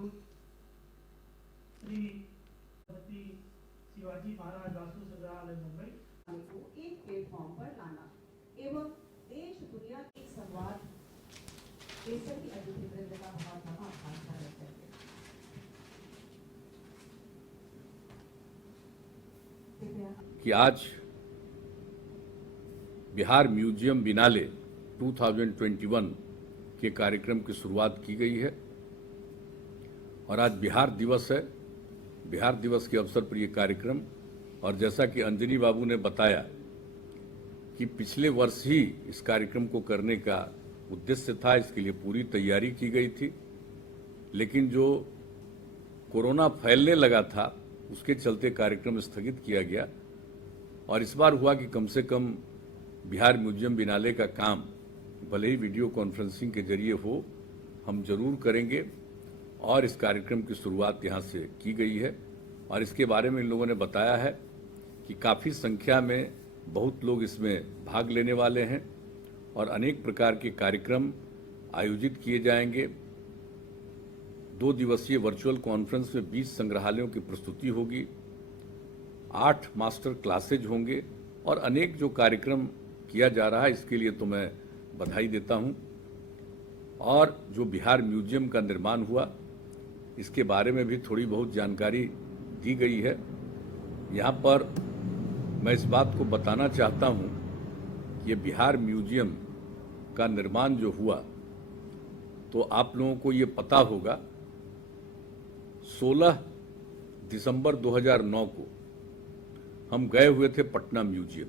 राजदूत श्री छत्रपति शिवाजी महाराज वास्तु संग्रहालय मुंबई को एक प्लेटफॉर्म पर लाना एवं देश दुनिया के संवाद देशों की अतिथि वृंद का बहुत बहुत आभार व्यक्त करते हैं कि आज बिहार म्यूजियम बिनाले 2021 के कार्यक्रम की शुरुआत की गई है और आज बिहार दिवस है। बिहार दिवस के अवसर पर यह कार्यक्रम, और जैसा कि अंजनी बाबू ने बताया कि पिछले वर्ष ही इस कार्यक्रम को करने का उद्देश्य था, इसके लिए पूरी तैयारी की गई थी, लेकिन जो कोरोना फैलने लगा था उसके चलते कार्यक्रम स्थगित किया गया। और इस बार हुआ कि कम से कम बिहार म्यूजियम बिनाले का काम भले ही वीडियो कॉन्फ्रेंसिंग के जरिए हो, हम जरूर करेंगे और इस कार्यक्रम की शुरुआत यहाँ से की गई है। और इसके बारे में इन लोगों ने बताया है कि काफ़ी संख्या में बहुत लोग इसमें भाग लेने वाले हैं और अनेक प्रकार के कार्यक्रम आयोजित किए जाएंगे। 2 दिवसीय वर्चुअल कॉन्फ्रेंस में 20 संग्रहालयों की प्रस्तुति होगी, 8 मास्टर क्लासेज होंगे और अनेक जो कार्यक्रम किया जा रहा है इसके लिए तो मैं बधाई देता हूं। और जो बिहार म्यूजियम का निर्माण हुआ इसके बारे में भी थोड़ी बहुत जानकारी दी गई है। यहाँ पर मैं इस बात को बताना चाहता हूँ कि बिहार म्यूजियम का निर्माण जो हुआ तो आप लोगों को ये पता होगा 16 दिसंबर 2009 को हम गए हुए थे पटना म्यूजियम,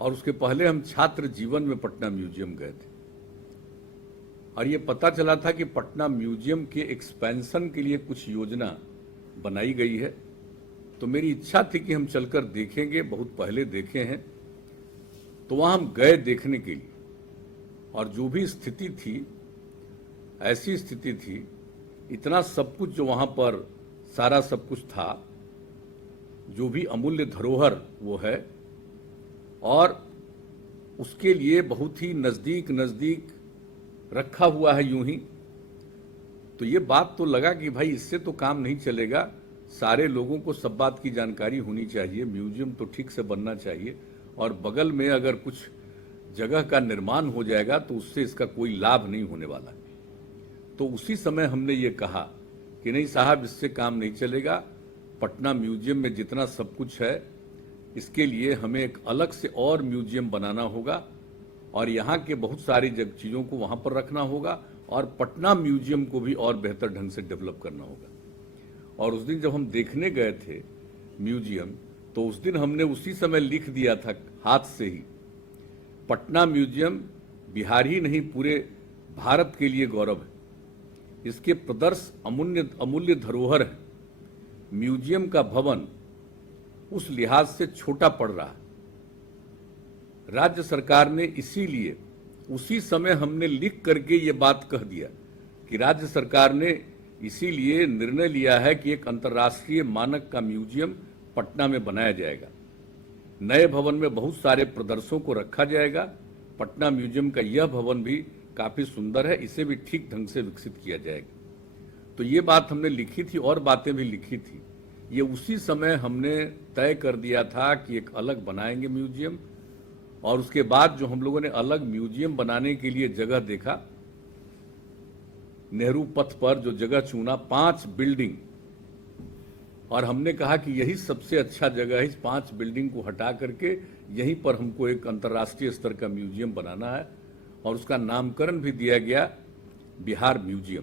और उसके पहले हम छात्र जीवन में पटना म्यूजियम गए थे और ये पता चला था कि पटना म्यूजियम के एक्सपेंशन के लिए कुछ योजना बनाई गई है। तो मेरी इच्छा थी कि हम चलकर देखेंगे, बहुत पहले देखे हैं, तो वहां हम गए देखने के लिए। और जो भी स्थिति थी, ऐसी स्थिति थी, इतना सब कुछ जो वहां पर सारा सब कुछ था, जो भी अमूल्य धरोहर वो है, और उसके लिए बहुत ही नजदीक रखा हुआ है यूं ही। तो ये बात तो लगा कि भाई इससे तो काम नहीं चलेगा, सारे लोगों को सब बात की जानकारी होनी चाहिए, म्यूजियम तो ठीक से बनना चाहिए, और बगल में अगर कुछ जगह का निर्माण हो जाएगा तो उससे इसका कोई लाभ नहीं होने वाला। तो उसी समय हमने ये कहा कि नहीं साहब, इससे काम नहीं चलेगा, पटना म्यूजियम में जितना सब कुछ है इसके लिए हमें एक अलग से और म्यूजियम बनाना होगा और यहाँ के बहुत सारी चीज़ों को वहाँ पर रखना होगा और पटना म्यूजियम को भी और बेहतर ढंग से डेवलप करना होगा। और उस दिन जब हम देखने गए थे म्यूजियम, तो उस दिन हमने उसी समय लिख दिया था हाथ से ही, पटना म्यूजियम बिहार ही नहीं पूरे भारत के लिए गौरव है, इसके प्रदर्श अमूल्य धरोहर है। म्यूजियम का भवन उस लिहाज से छोटा पड़ रहा है। राज्य सरकार ने इसीलिए उसी समय हमने लिख करके ये बात कह दिया कि राज्य सरकार ने इसीलिए निर्णय लिया है कि एक अंतर्राष्ट्रीय मानक का म्यूजियम पटना में बनाया जाएगा। नए भवन में बहुत सारे प्रदर्शनों को रखा जाएगा। पटना म्यूजियम का यह भवन भी काफी सुंदर है, इसे भी ठीक ढंग से विकसित किया जाएगा। तो ये बात हमने लिखी थी और बातें भी लिखी थी। ये उसी समय हमने तय कर दिया था कि एक अलग बनाएंगे म्यूजियम, और उसके बाद जो हम लोगों ने अलग म्यूजियम बनाने के लिए जगह देखा, नेहरू पथ पर जो जगह चुना 5 बिल्डिंग, और हमने कहा कि यही सबसे अच्छा जगह है, इस 5 बिल्डिंग को हटा करके यहीं पर हमको एक अंतर्राष्ट्रीय स्तर का म्यूजियम बनाना है और उसका नामकरण भी दिया गया बिहार म्यूजियम।